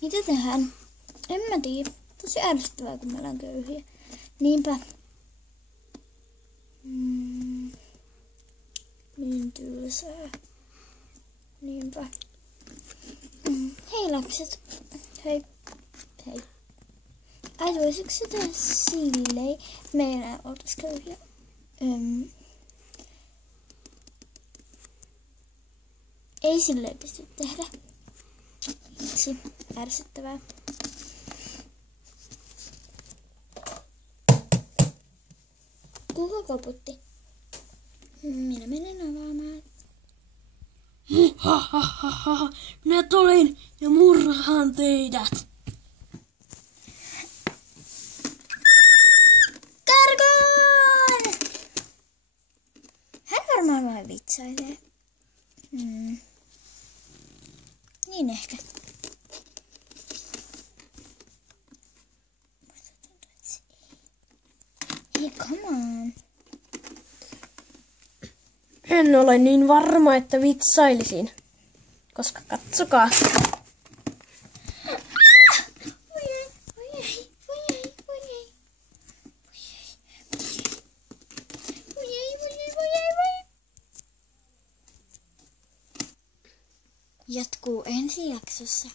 Mitä tehdään? En mä tiedä. Tosi ärsyttävää, kun me ollaan köyhiä. Niinpä. Niin tylsää. Niinpä. Hei lapset. Hei. Hei. Ai voisiko se tehdä silleen, että me ei enää oltais köyhiä? Ei silleen pysty tehdä. Miksi? Ärsyttävää. Kuka koputti? Minä menen avaamaan. Minä tulin ja murhaan teidät. Karkuun! Hän varmaan vain vitsailee. Niin ehkä. Hei, come on. En ole niin varma, että vitsailisin. Koska katsokaa. Jatkuu ensi jaksossa.